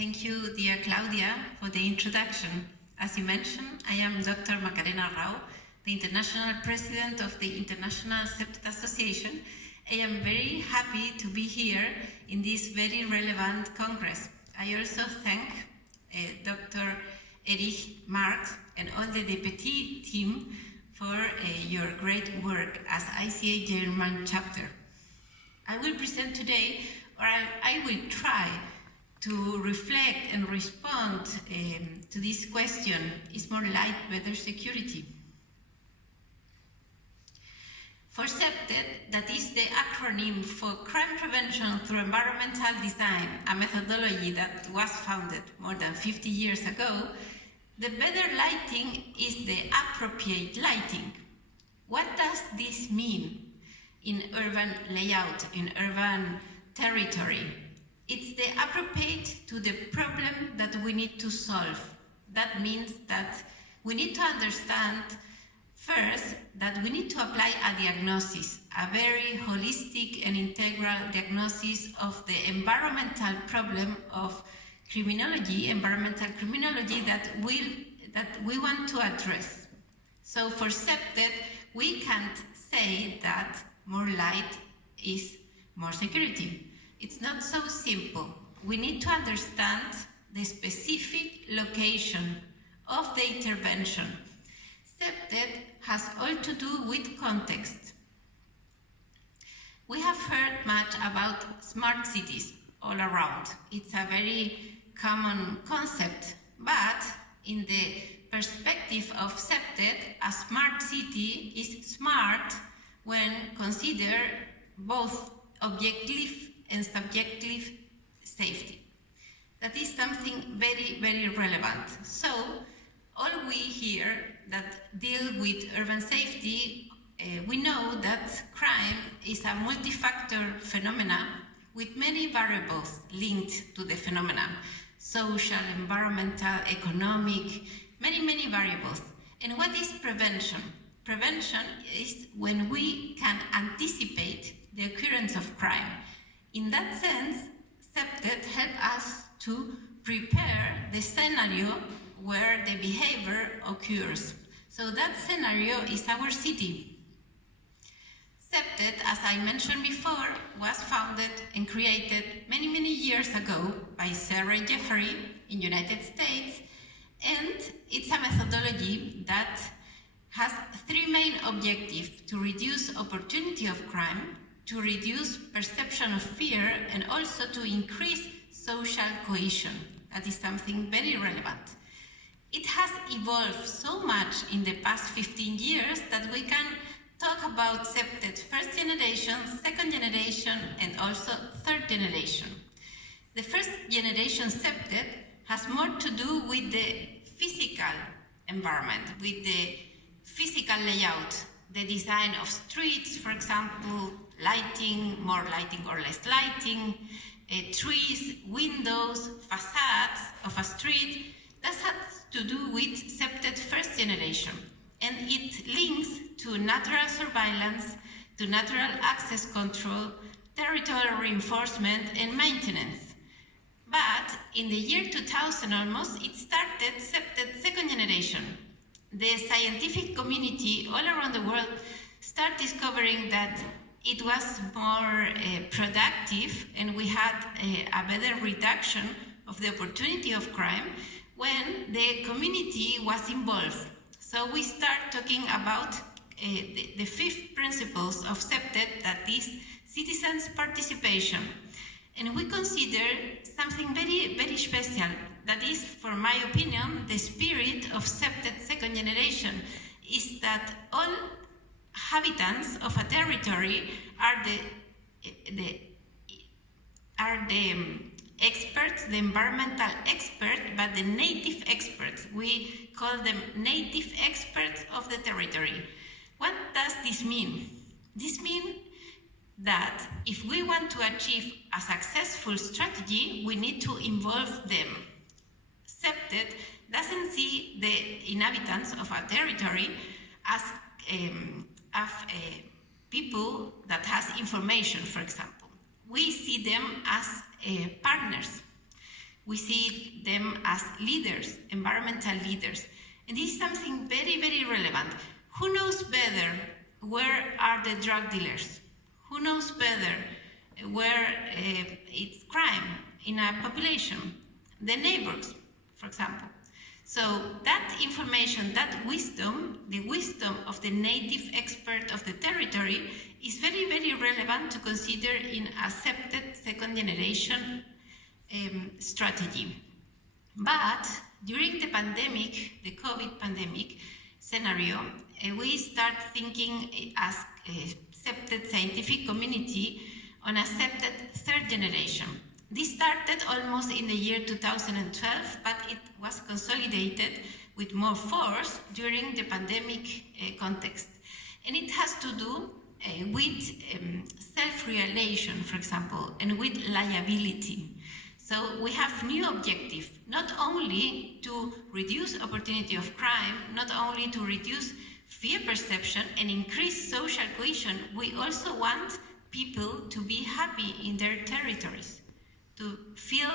Thank you, dear Claudia, for the introduction. As you mentioned, I am Dr. Macarena Rau, the International President of the International Septet Association. I am very happy to be here in this very relevant Congress. I also thank Dr. Erich Marx and all the DPT team for your great work as ICA German chapter. I will present today, or I will try to reflect and respond to this question: is more light better security? For septet, that is the acronym for Crime Prevention Through Environmental Design, a methodology that was founded more than 50 years ago, the better lighting is the appropriate lighting. What does this mean in urban layout, in urban territory? It's the appropriate to the problem that we need to solve. That means that we need to understand first that we need to apply a diagnosis, a very holistic and integral diagnosis of the environmental problem of criminology, environmental criminology that we want to address. So for septet, we can't say that more light is more security. It's not so simple. We need to understand the specific location of the intervention. Septet has all to do with context. We have heard much about smart cities all around. It's a very common concept, but in the perspective of septet, a smart city is smart when considered both objective and subjective safety. That is something very, very relevant. So, all we here that deal with urban safety, we know that crime is a multi-factor phenomenon with many variables linked to the phenomenon: social, environmental, economic, many variables. And what is prevention? Prevention is when we can anticipate the occurrence of crime. In that sense, septet help us to prepare the scenario where the behavior occurs. So that scenario is our city. Septet, as I mentioned before, was founded and created many years ago by Sarah Jeffrey in United States, and it's a methodology that has three main objectives: to reduce opportunity of crime, to reduce perception of fear, and also to increase social cohesion. That is something very relevant. It has evolved so much in the past 15 years that we can talk about septet first generation, second generation, and also third generation. The first generation septet has more to do with the physical environment, with the physical layout, the design of streets, for example, lighting, more lighting or less lighting, trees, windows, facades of a street. That has to do with septet first generation, and it links to natural surveillance, to natural access control, territorial reinforcement, and maintenance. But in the year 2000 almost, it started septet second generation. The scientific community all around the world started discovering that it was more productive, and we had a better reduction of the opportunity of crime when the community was involved. So we start talking about the fifth principles of septet, that is citizens' participation. And we consider something very special. That is, for my opinion, the spirit of septet second generation is that all inhabitants of a territory are the experts, the environmental experts, but the native experts. We call them native experts of the territory. What does this mean? This means that if we want to achieve a successful strategy, we need to involve them. Septet doesn't see the inhabitants of a territory as people that has information, for example. We see them as partners. We see them as leaders, environmental leaders. And this is something very, very relevant. Who knows better where are the drug dealers? Who knows better where it's crime in a population? The neighbors, for example. So that information, that wisdom, the wisdom of the native expert of the territory is very, very relevant to consider in accepted second generation strategy. But during the pandemic, the COVID pandemic scenario, we start thinking as accepted scientific community on accepted third generation. This started almost in the year 2012, but it was consolidated with more force during the pandemic context. And it has to do with self-realization, for example, and with liability. So we have new objective, not only to reduce opportunity of crime, not only to reduce fear perception and increase social cohesion, we also want people to be happy in their territories, to feel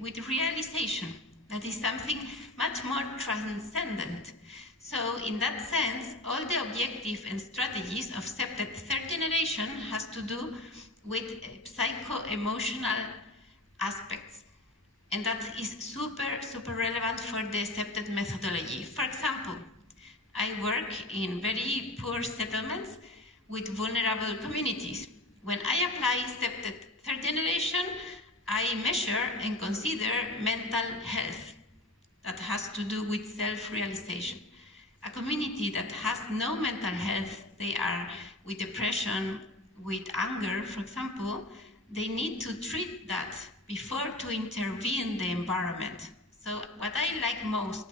with realization. That is something much more transcendent. So in that sense, all the objective and strategies of accepted third generation has to do with psycho-emotional aspects. And that is super, super relevant for the accepted methodology. For example, I work in very poor settlements with vulnerable communities. When I apply accepted third generation, I measure and consider mental health that has to do with self-realization. A community that has no mental health, they are with depression, with anger, for example, they need to treat that before to intervene the environment. So what I like most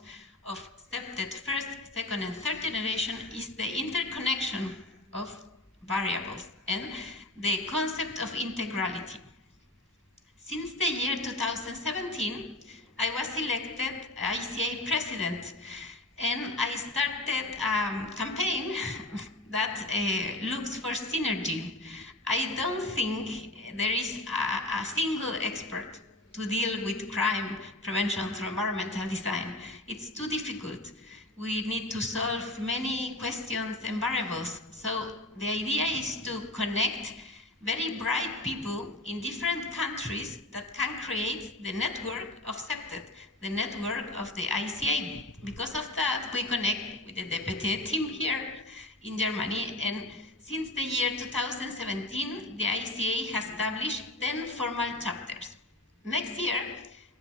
of accepted first, second, and third generation is the interconnection of variables and the concept of integrality. Since the year 2017, I was elected ICA president, and I started a campaign that looks for synergy. I don't think there is a single expert to deal with crime prevention through environmental design. It's too difficult. We need to solve many questions and variables. So the idea is to connect very bright people in different countries that can create the network of accepted, the network of the ICA. Because of that, we connect with the DPT team here in Germany, and since the year 2017, the ICA has established 10 formal chapters. Next year,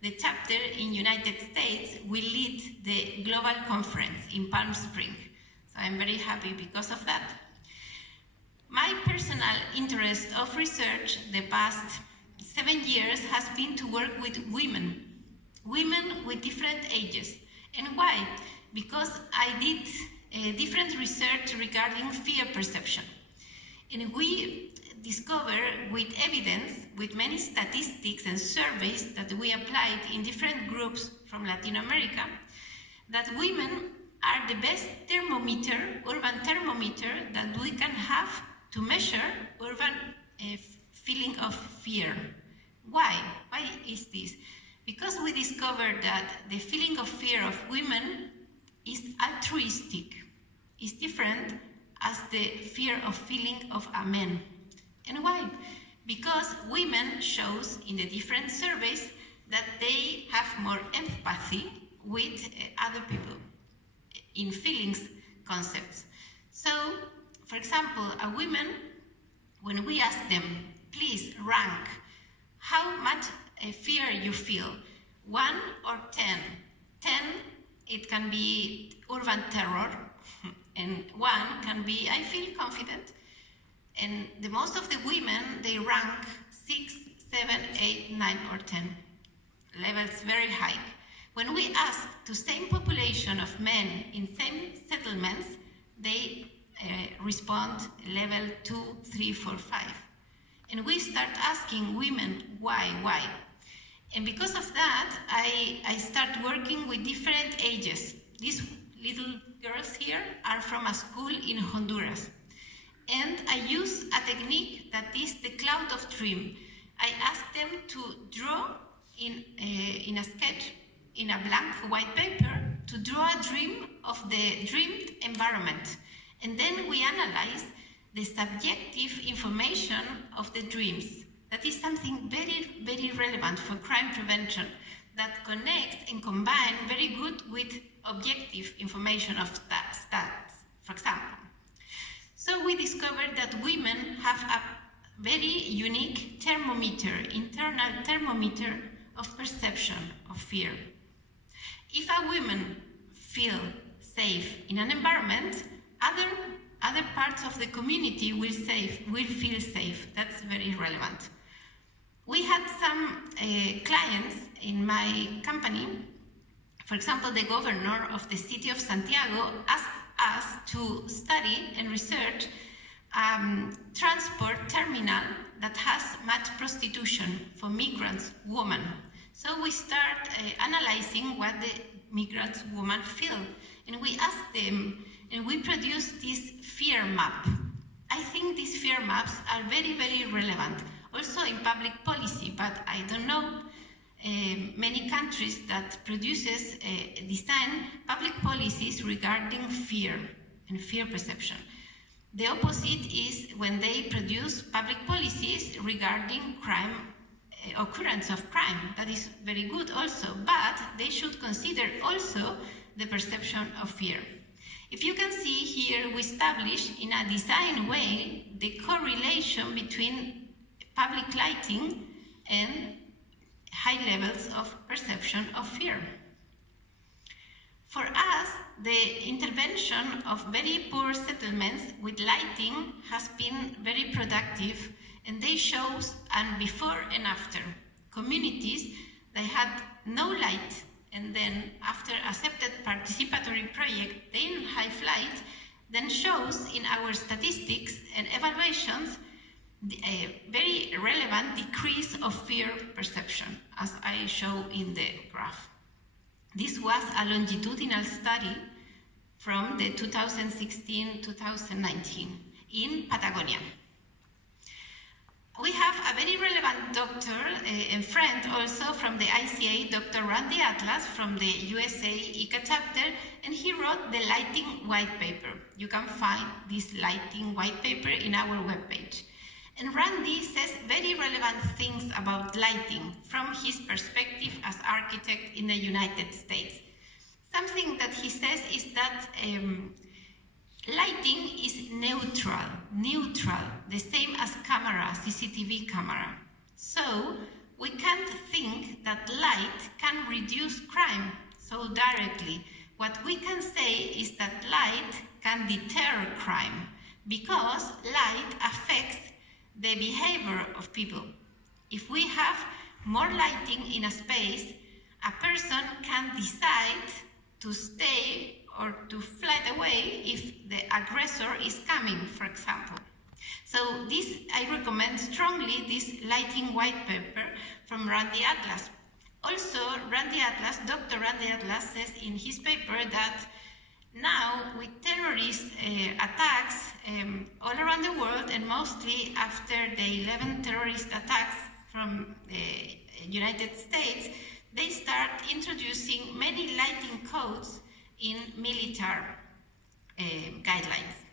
the chapter in United States will lead the global conference in Palm Springs. So I'm very happy because of that. My personal interest of research the past 7 years has been to work with women with different ages. And why? Because I did different research regarding fear perception. And we discover with evidence, with many statistics and surveys that we applied in different groups from Latin America, that women are the best thermometer, urban thermometer that we can have to measure urban feeling of fear. Why? Why is this? Because we discovered that the feeling of fear of women is altruistic, is different as the fear of feeling of a man. And why? Because women shows in the different surveys that they have more empathy with other people in feelings concepts. So, for example, a woman, when we ask them, please rank how much fear you feel, 1 or 10. 10, it can be urban terror, and 1 can be I feel confident. And the most of the women, they rank 6, 7, 8, 9, or 10. Levels very high. When we ask to same population of men in same settlements, they respond level 2, 3, 4, 5. And we start asking women why. And because of that, I start working with different ages. These little girls here are from a school in Honduras. And I use a technique that is the cloud of dream. I ask them to draw in a sketch, in a blank white paper, to draw a dream of the dreamed environment. And then we analyze the subjective information of the dreams. That is something very, very relevant for crime prevention, that connects and combines very good with objective information of stats, for example. So we discovered that women have a very unique thermometer, internal thermometer of perception of fear. If a woman feels safe in an environment, other parts of the community will feel safe. That's very relevant. We had some clients in my company. For example, the governor of the city of Santiago asked us to study and research transport terminal that has much prostitution for migrants women. So we start analyzing what the migrants women feel, and we ask them, and we produce this fear map. I think these fear maps are very, very relevant, also in public policy, but I don't know many countries that design public policies regarding fear and fear perception. The opposite is when they produce public policies regarding crime, occurrence of crime. That is very good also, but they should consider also the perception of fear. If you can see here, we establish in a design way the correlation between public lighting and high levels of perception of fear. For us, the intervention of very poor settlements with lighting has been very productive, and they show an before and after. Communities that had no light, and then after accepted participatory project, then high flight, then shows in our statistics and evaluations a very relevant decrease of fear perception, as I show in the graph. This was a longitudinal study from the 2016-2019 in Patagonia. We have a very relevant doctor and friend also from the ICA, Dr. Randy Atlas from the USA ICA chapter, and he wrote the lighting white paper. You can find this lighting white paper in our webpage. And Randy says very relevant things about lighting from his perspective as architect in the United States. Something that he says is that lighting is neutral, the same as camera, CCTV camera. So we can't think that light can reduce crime so directly. What we can say is that light can deter crime because light affects the behavior of people. If we have more lighting in a space, a person can decide to stay or to fly away if the aggressor is coming, for example. So this, I recommend strongly this lighting white paper from Randy Atlas. Also, Dr. Randy Atlas says in his paper that now with terrorist attacks all around the world, and mostly after the 11 terrorist attacks from the United States, they start introducing many lighting codes in military guidelines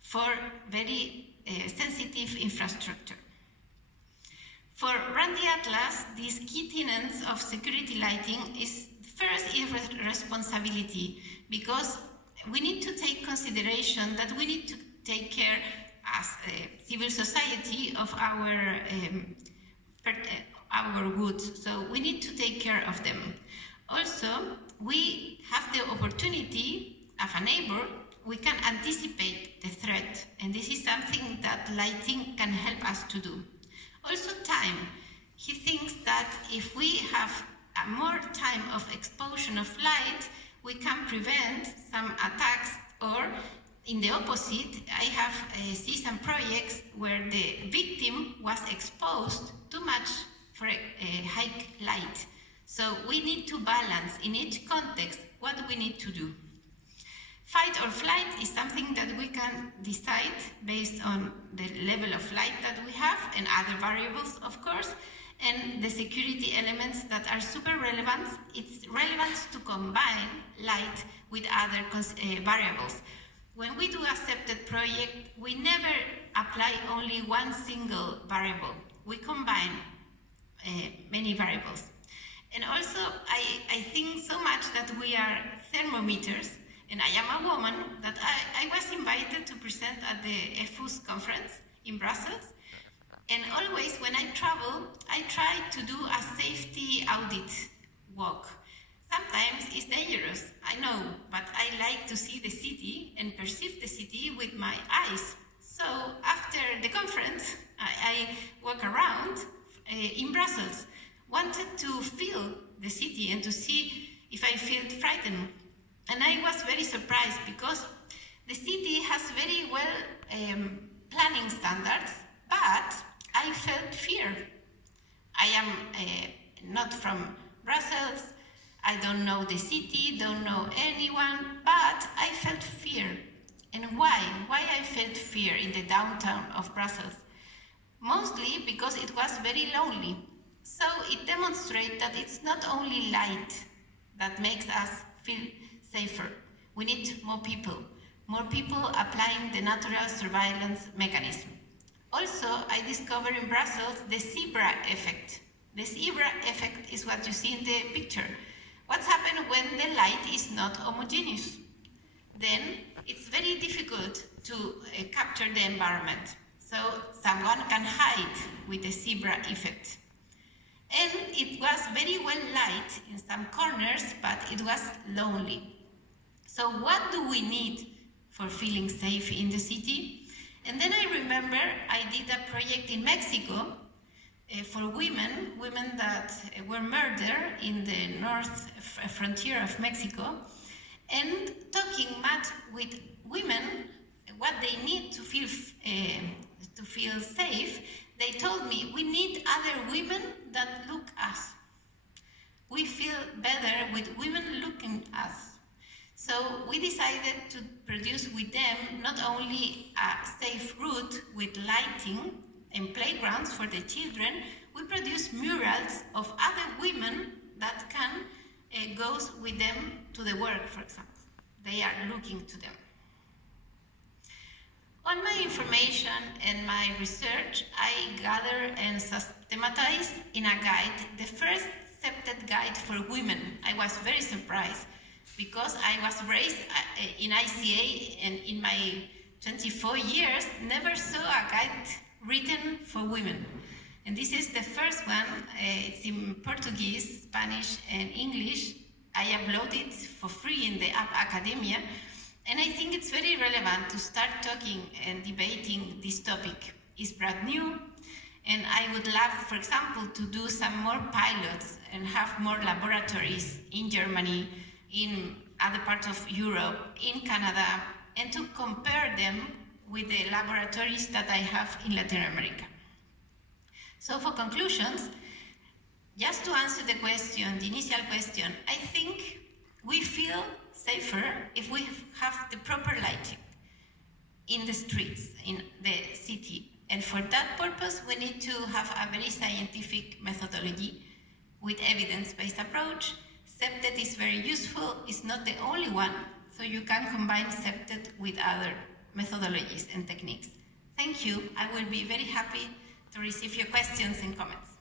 for very sensitive infrastructure. For Randy Atlas, these key tenets of security lighting is first responsibility, because we need to take consideration that we need to take care as a civil society of our goods, so we need to take care of them. Also, we have the opportunity of a neighbor, we can anticipate the threat, and this is something that lighting can help us to do. Also time. He thinks that if we have a more time of exposure of light, we can prevent some attacks, or in the opposite, I have seen some projects where the victim was exposed too much for a high light. So we need to balance in each context what we need to do. Fight or flight is something that we can decide based on the level of light that we have and other variables, of course. and the security elements that are super relevant. It's relevant to combine light with other variables. When we do a accepted project, we never apply only one single variable. We combine many variables. And also, I think so much that we are thermometers, and I am a woman, that I was invited to present at the EFUS conference in Brussels. And always when I travel, I try to do a safety audit walk. Sometimes it's dangerous, I know, but I like to see the city and perceive the city with my eyes. So after the conference, I walk around in Brussels, wanted to feel the city and to see if I felt frightened. And I was very surprised because the city has very well planning standards, but I felt fear. I am not from Brussels, I don't know the city, don't know anyone, but I felt fear. And why? Why I felt fear in the downtown of Brussels? Mostly because it was very lonely. So it demonstrates that it's not only light that makes us feel safer. We need more people applying the natural surveillance mechanism. Also, I discovered in Brussels the zebra effect. The zebra effect is what you see in the picture. What's happened when the light is not homogeneous? Then it's very difficult to capture the environment. So someone can hide with the zebra effect. And it was very well light in some corners, but it was lonely. So what do we need for feeling safe in the city? And then I remember I did a project in Mexico for women that were murdered in the north frontier of Mexico, and talking much with women what they need to feel safe. They told me, we need other women that look us. We feel better with women looking us. So we decided to produce with them not only a safe route with lighting and playgrounds for the children, we produce murals of other women that can go with them to the work, for example. They are looking to them. On my information and my research, I gather and systematize in a guide, the first accepted guide for women. I was very surprised because I was raised in ICA, and in my 24 years, never saw a guide written for women. And this is the first one. It's in Portuguese, Spanish, and English. I upload it for free in the app Academia. And I think it's very relevant to start talking and debating this topic. It's brand new, and I would love, for example, to do some more pilots and have more laboratories in Germany, in other parts of Europe, in Canada, and to compare them with the laboratories that I have in Latin America. So for conclusions, just to answer the question, the initial question, I think we feel safer if we have the proper lighting in the streets, in the city. And for that purpose, we need to have a very scientific methodology with evidence-based approach. CEPTED is very useful. It's not the only one, so you can combine CEPTED with other methodologies and techniques. Thank you. I will be very happy to receive your questions and comments.